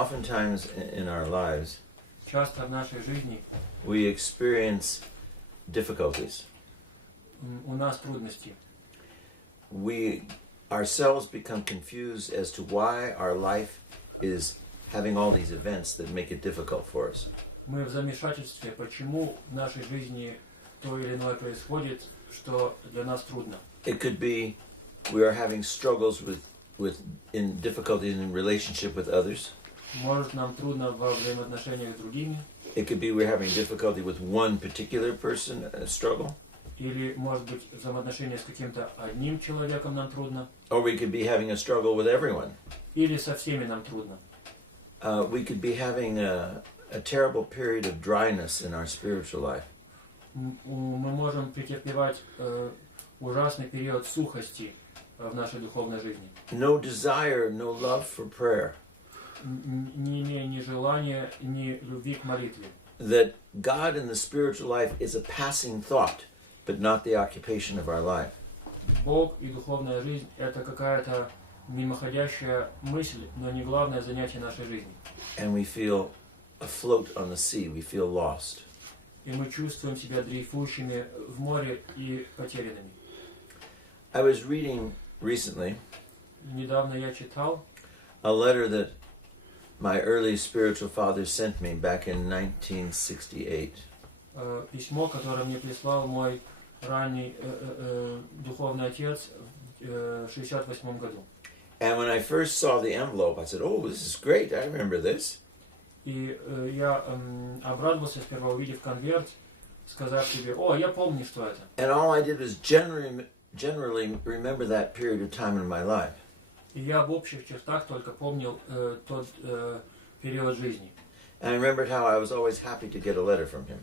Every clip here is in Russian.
Oftentimes in our lives, часто в нашей жизни we experience difficulties. у нас трудности. We ourselves become confused as to why our life is having all these events that make it difficult for us. Мы в замешательстве, почему в нашей жизни то или иное происходит, что для нас трудно. It could be we are having struggles in difficulties in relationship with others. Может, нам трудно во взаимоотношениях с другими. It could be we're having difficulty with one particular person, a struggle. Или, может быть, взаимоотношения с каким-то одним человеком нам трудно. Or we could be having a struggle with everyone. Или со всеми нам трудно. We could be having a terrible period of dryness in our spiritual life. Мы можем претерпевать ужасный период сухости в нашей духовной жизни. No desire, no love for prayer. Не имея ни желания, ни любви к молитве. That God in the spiritual life is a passing thought, but not the occupation of our life. Бог и духовная жизнь – это какая-то мимоходящая мысль, но не главное занятие нашей жизни. And we feel afloat on the sea, we feel lost. И мы чувствуем себя дрейфующими в море и потерянными. I was reading recently Недавно я читал a letter that my early spiritual father sent me back in 1968. Письмо, которое мне прислал мой ранний духовный отец в 68 году. And when I first saw the envelope, I said, "Oh, this is great! I remember this." И я обрадовался, сперва увидев конверт, сказав себе: "О, я помню, что это." And all I did was generally remember that period of time in my life. И я в общих чертах только помнил тот период жизни. And I remembered how I was always happy to get a letter from him.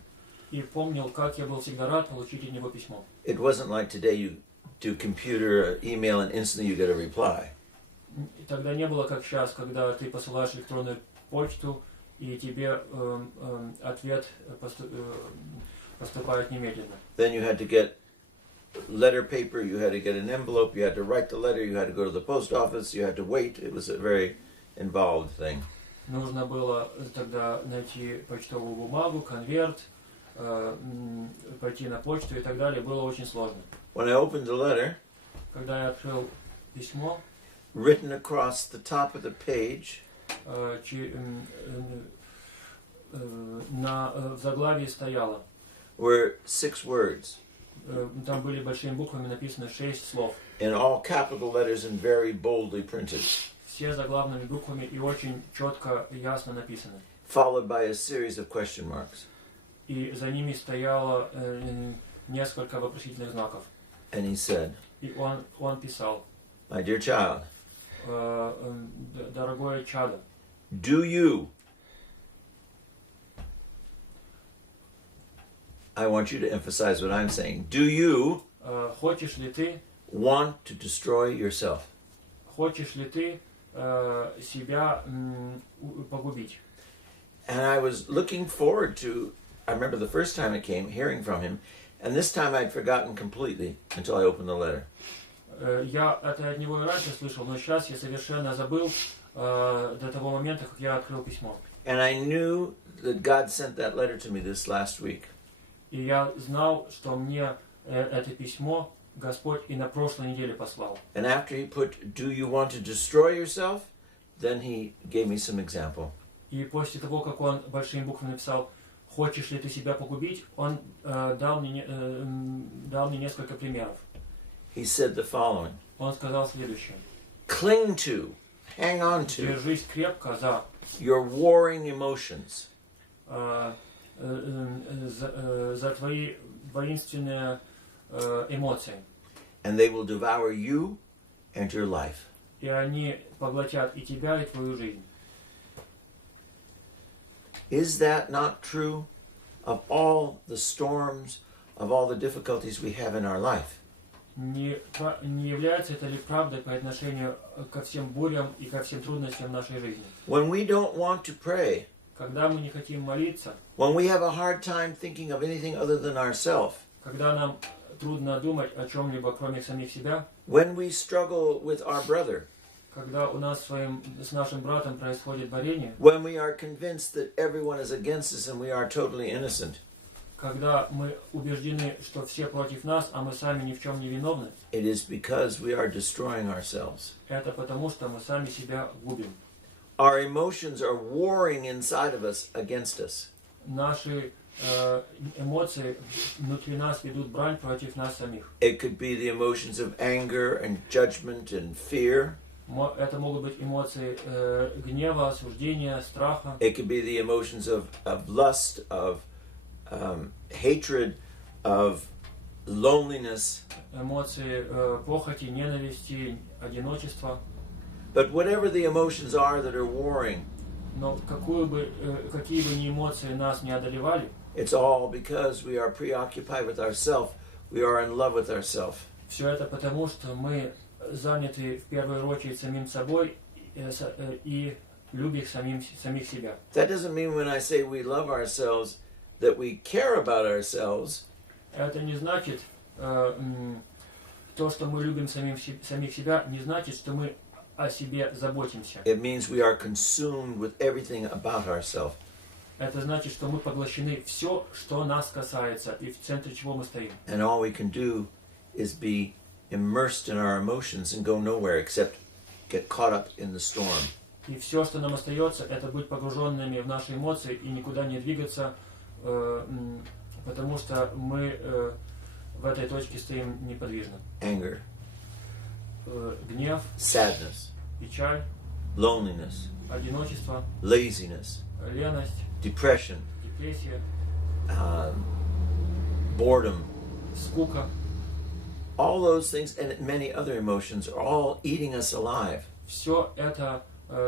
И помнил, как я был всегда рад получить от него письмо. It wasn't like today you do computer email and instantly you get a reply. И тогда не было как сейчас, когда ты посылаешь электронную почту и тебе ответ поступает немедленно. Then you had to get letter paper, you had to get an envelope, you had to write the letter, you had to go to the post office, you had to wait. It was a very involved thing. Нужно было тогда найти почтовую бумагу, конверт, пойти на почту и так далее. Было очень сложно. When I opened the letter, Когда я открыл письмо, written across the top of the page в заглавии стояло, were 6 words там были большими буквами написано 6 слов. in all capital letters and very boldly printed, Все заглавными буквами и очень четко и ясно написаны. followed by a series of question marks. И за ними стояло несколько вопросительных знаков. And he said, И он писал: "My dear child, дорогое чадо, do you," I want you to emphasize what I'm saying, "do you хочешь ли ты want to destroy yourself?" себя погубить? And I was looking forward to, I remember the first time it came, hearing from him, and this time I'd forgotten completely until I opened the letter. Я это от него и раньше слышал, но сейчас я совершенно забыл до того момента, как я открыл письмо. And I knew that God sent that letter to me this last week. И я знал, что мне это письмо Господь и на прошлой неделе послал. And after he put, "Do you want to destroy yourself?" then he gave me some example. И после того, как он большими буквами написал: "Хочешь ли ты себя погубить?", он дал мне несколько примеров. He said the following: Он сказал следующее: "Cling to, hang on to держись крепко за your warring emotions, за твои воинственные эмоции, and they will devour you and your life." и они поглотят и тебя, и твою жизнь. Is that not true of all the storms, of all the difficulties we have in our life? Не является это ли правдой по отношению ко всем бурям и ко всем трудностям в нашей жизни? When we don't want to pray, Когда мы не хотим молиться, when we have a hard time thinking of anything other than ourselves, когда нам трудно думать о чем-либо, кроме самих себя, when we struggle with our brother, Когда у нас с нашим братом происходит борение, when we are convinced that everyone is against us and we are totally innocent, когда мы убеждены, что все против нас, а мы сами ни в чем не виновны, it is because we are destroying ourselves. это потому, что мы сами себя губим. Our emotions are warring inside of us against us. Наши эмоции внутри нас ведут брань против нас самих. It could be the emotions of anger and judgment and fear. Это могут быть эмоции гнева, осуждения, страха. It could be the emotions of lust, of hatred, of loneliness. Эмоции похоти, ненависти, одиночества. But whatever the emotions are that are warring, Но какие бы ни эмоции нас не одолевали, it's all because we are preoccupied with ourselves. We are in love with ourselves. все это потому, что мы заняты в первую очередь самим собой и любим самих себя. That doesn't mean when I say we love ourselves that we care about ourselves. Это не значит, то, что мы любим самих себя, не значит, что мы о себе заботимся. It means we are consumed with everything about ourselves. Это значит, что мы поглощены все, что нас касается, и в центре чего мы стоим. And all we can do is be immersed in our emotions and go nowhere except get caught up in the storm. И все, что нам остается, это быть погруженными в наши эмоции и никуда не двигаться, потому что мы в этой точке стоим неподвижно. Anger, Гнев, sadness, печаль, loneliness, одиночество, laziness, леность, depression, депрессия, boredom. скука. All those things and many other emotions are all eating us alive. Все это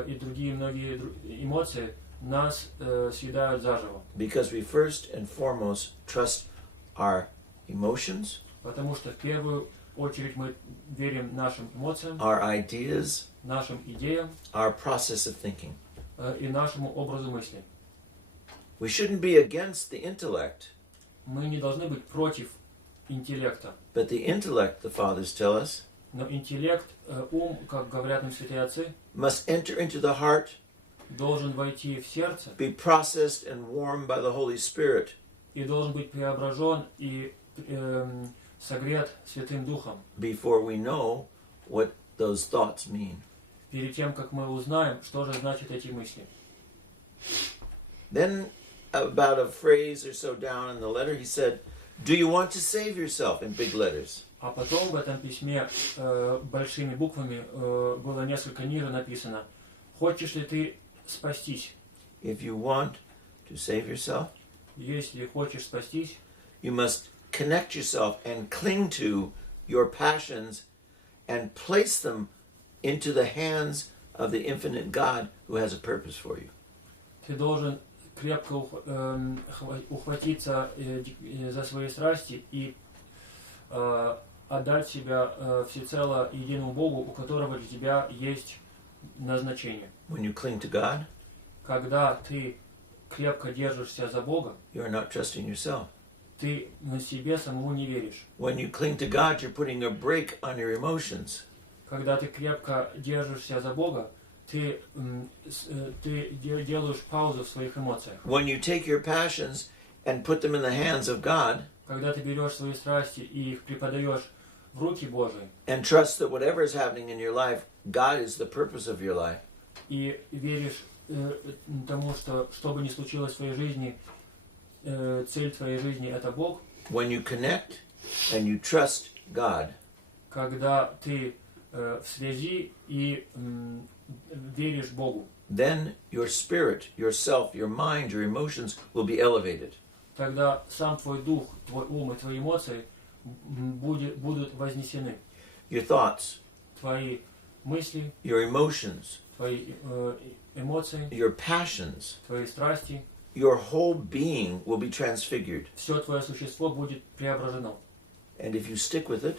и другие многие эмоции нас съедают заживо. Because we first and foremost trust our emotions, Потому что в первую очередь мы верим нашим эмоциям, our ideas, нашим идеям our process of thinking. И нашему образу мысли. We shouldn't be against the intellect, Мы не должны быть против интеллекта. but the intellect, the fathers tell us, Но интеллект, ум, как говорят нам святые отцы, must enter into the heart, должен войти в сердце be processed and warmed by the Holy Spirit, и должен быть преображен и согрет Святым Духом. before we know what those thoughts mean. Перед тем, как мы узнаем, что же значат эти мысли. Then, about a phrase or so down in the letter, he said, "Do you want to save yourself?" in big letters. А потом в этом письме большими буквами было несколько ниже написано: «Хочешь ли ты спастись?» If you want to save yourself, Если хочешь спастись, you must connect yourself and cling to your passions and place them into the hands of the infinite God who has a purpose for you. ты должен крепко ухватиться за свои страсти и отдать себя всецело единому Богу, у которого для тебя есть назначение. When you cling to God, Когда ты крепко держишься за Бога, you are not trusting yourself. ты на себе самому не веришь. When you cling to God, you're putting a brake on your emotions. Когда ты крепко держишься за Бога, ты делаешь паузу в своих эмоциях. When you take your passions and put them in the hands of God, Когда ты берешь свои страсти и их преподаешь в руки Божии, and trust that whatever is happening in your life, God is the purpose of your life, и веришь тому, что бы ни случилось в твоей жизни, цель твоей жизни — это Бог. when you connect and you trust God, Когда ты в связи и веришь Богу, then your spirit, yourself, your mind, your emotions will be elevated. тогда сам твой дух, твой ум и твои эмоции будут вознесены. Your thoughts, Твои мысли, your emotions, твои эмоции, your passions, твои страсти, your whole being will be transfigured. все твое существо будет преображено. And if you stick with it,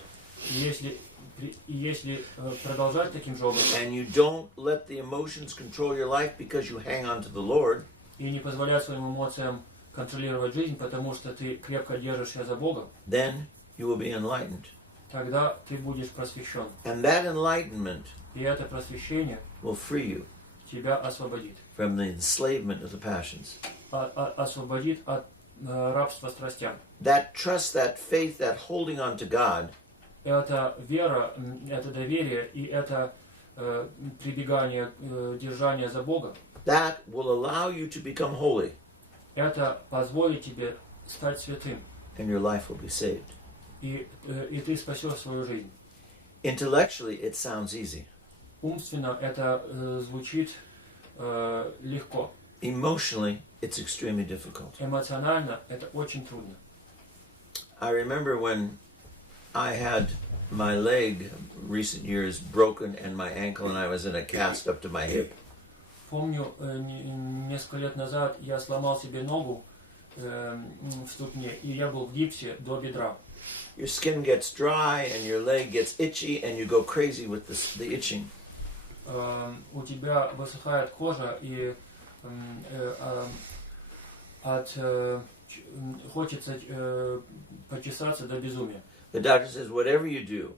И если продолжать таким же образом, and you don't let the emotions control your life because you hang on to the Lord, и не позволять своим эмоциям контролировать жизнь, потому что ты крепко держишься за Богом, then you will be enlightened. тогда ты будешь просвещен. And that enlightenment И это просвещение will free you тебя освободит. from the enslavement of the passions. Освободит от рабства страстям. That trust, that faith, that holding on to God Это вера, это доверие и это прибегание, держание за Бога. that will allow you to become holy, Это позволит тебе стать святым. and your life will be saved. И ты спасешь свою жизнь. Intellectually, it sounds easy. Умственно это звучит легко. Emotionally, it's extremely difficult. Эмоционально это очень трудно. I remember when I had my leg recent years broken and my ankle, and I was in a cast up to my hip. Помню, несколько лет назад я сломал себе ногу в ступне, и я был в гипсе до бедра. Your skin gets dry and your leg gets itchy, and you go crazy with the itching. У тебя высыхает кожа, и хочется почесаться до безумия. The doctor says, whatever you do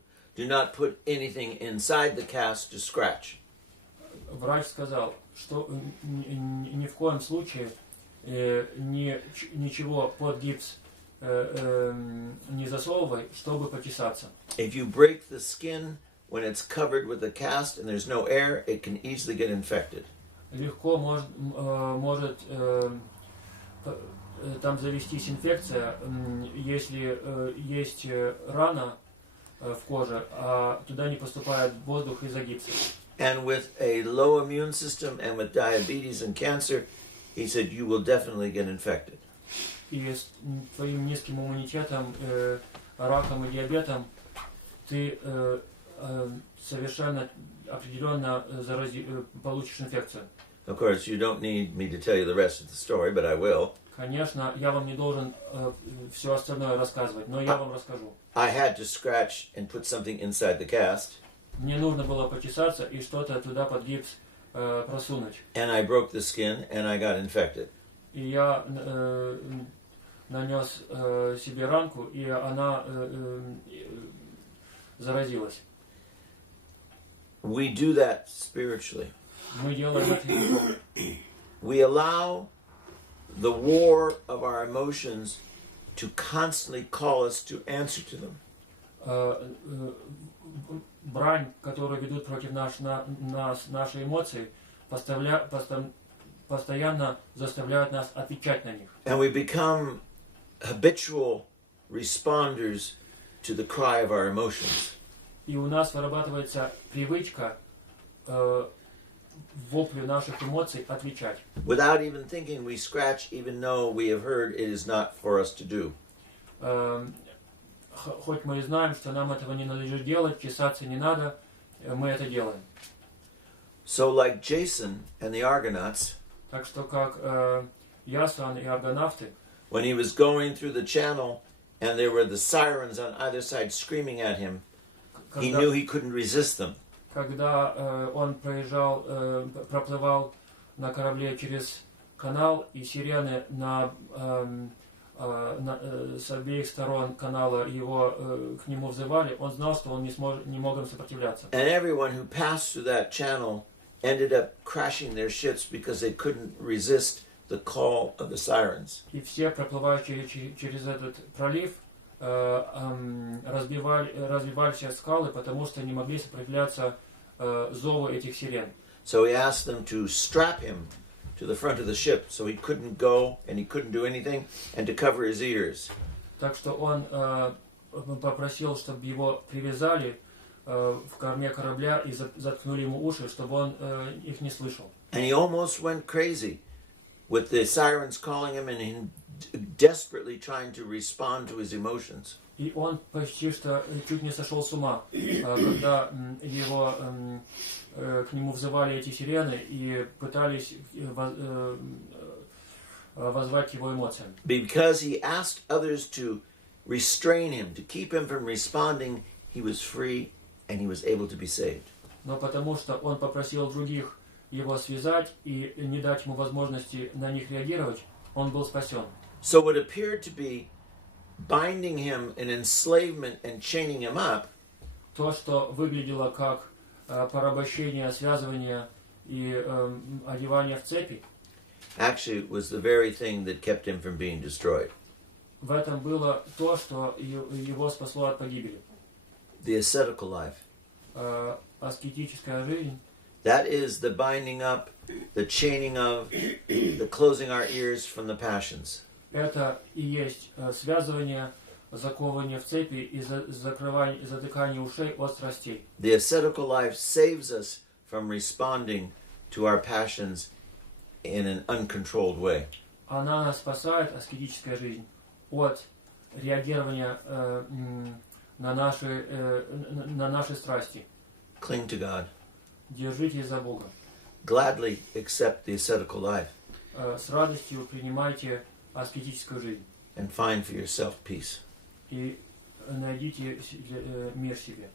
not put anything inside the cast to scratch. Врач сказал, что ни в коем случае ничего под гипс не засовывай, чтобы почесаться. If you break the skin when it's covered with the cast and there's no air, it can easily get infected. Легко может там завестись инфекция, если есть рана в коже, а туда не поступает воздух из-за гипса. And with a low immune system and with diabetes and cancer, he said, you will definitely get infected. И с твоим низким иммунитетом, раком и диабетом ты совершенно определенно получишь инфекцию. Of course, you don't need me to tell you the rest of the story, but I will. Конечно, я вам не должен все остальное рассказывать, но я вам расскажу. I had to scratch and put something inside the cast. Мне нужно было почесаться и что-то туда под гипс просунуть. And I broke the skin and I got infected. И я нанес себе ранку, и она заразилась. We do that spiritually. Мы делаем это духовно. We allow the war of our emotions to constantly call us to answer to them. Брань, которую ведут против нас наши эмоции, постоянно заставляют нас отвечать на них. And we become habitual responders to the cry of our emotions. И у нас вырабатывается привычка воплю наших эмоций отвечать. Without even thinking, we scratch even though we have heard it is not for us to do. Хоть мы и знаем, что нам этого не надлежит делать, чесаться не надо, мы это делаем. So like Jason and the Argonauts, Так что как Ясон и аргонавты, when he was going through the channel and there were the sirens on either side screaming at him, he knew he couldn't resist them. Когда он проплывал на корабле через канал, и сирены с обеих сторон канала его к нему взывали, он знал, что он не мог им сопротивляться. And everyone who passed through that channel ended up crashing their ships because they couldn't resist the call of the sirens. И все, проплывающие через этот пролив, разбивали все скалы, потому что не могли сопротивляться зову этих сирен. So he asked them to strap him to the front of the ship so he couldn't go and he couldn't do anything, and to cover his ears. Так что он попросил, чтобы его привязали в корме корабля и заткнули ему уши, чтобы он их не слышал. And he almost went crazy with the sirens calling him and him desperately trying to respond to his emotions. И он почти что чуть не сошел с ума, когда к нему взывали эти сирены и пытались воззвать его эмоциям. Because he asked others to restrain him, to keep him from responding, he was free and he was able to be saved. Но потому что он попросил других его связать и не дать ему возможности на них реагировать, он был спасен. So what appeared to be binding him in enslavement and chaining him up, то, что выглядело как порабощение, связывание и одевание в цепи, actually was the very thing that kept him from being destroyed. в этом было то, что его спасло от погибели. The ascetical life. Аскетическая жизнь. That is the binding up, the chaining of, the closing our ears from the passions. Это и есть связывание, заковывание в цепи и закрывание, затыкание ушей от страстей. The ascetical life saves us from responding to our passions in an uncontrolled way. Она нас спасает, аскетическая жизнь, от реагирования на наши страсти. Cling to God. Держитесь за Бога. Gladly accept the ascetical life. С радостью принимайте аскетическую жизнь. And find for yourself peace. И найдите мир себе.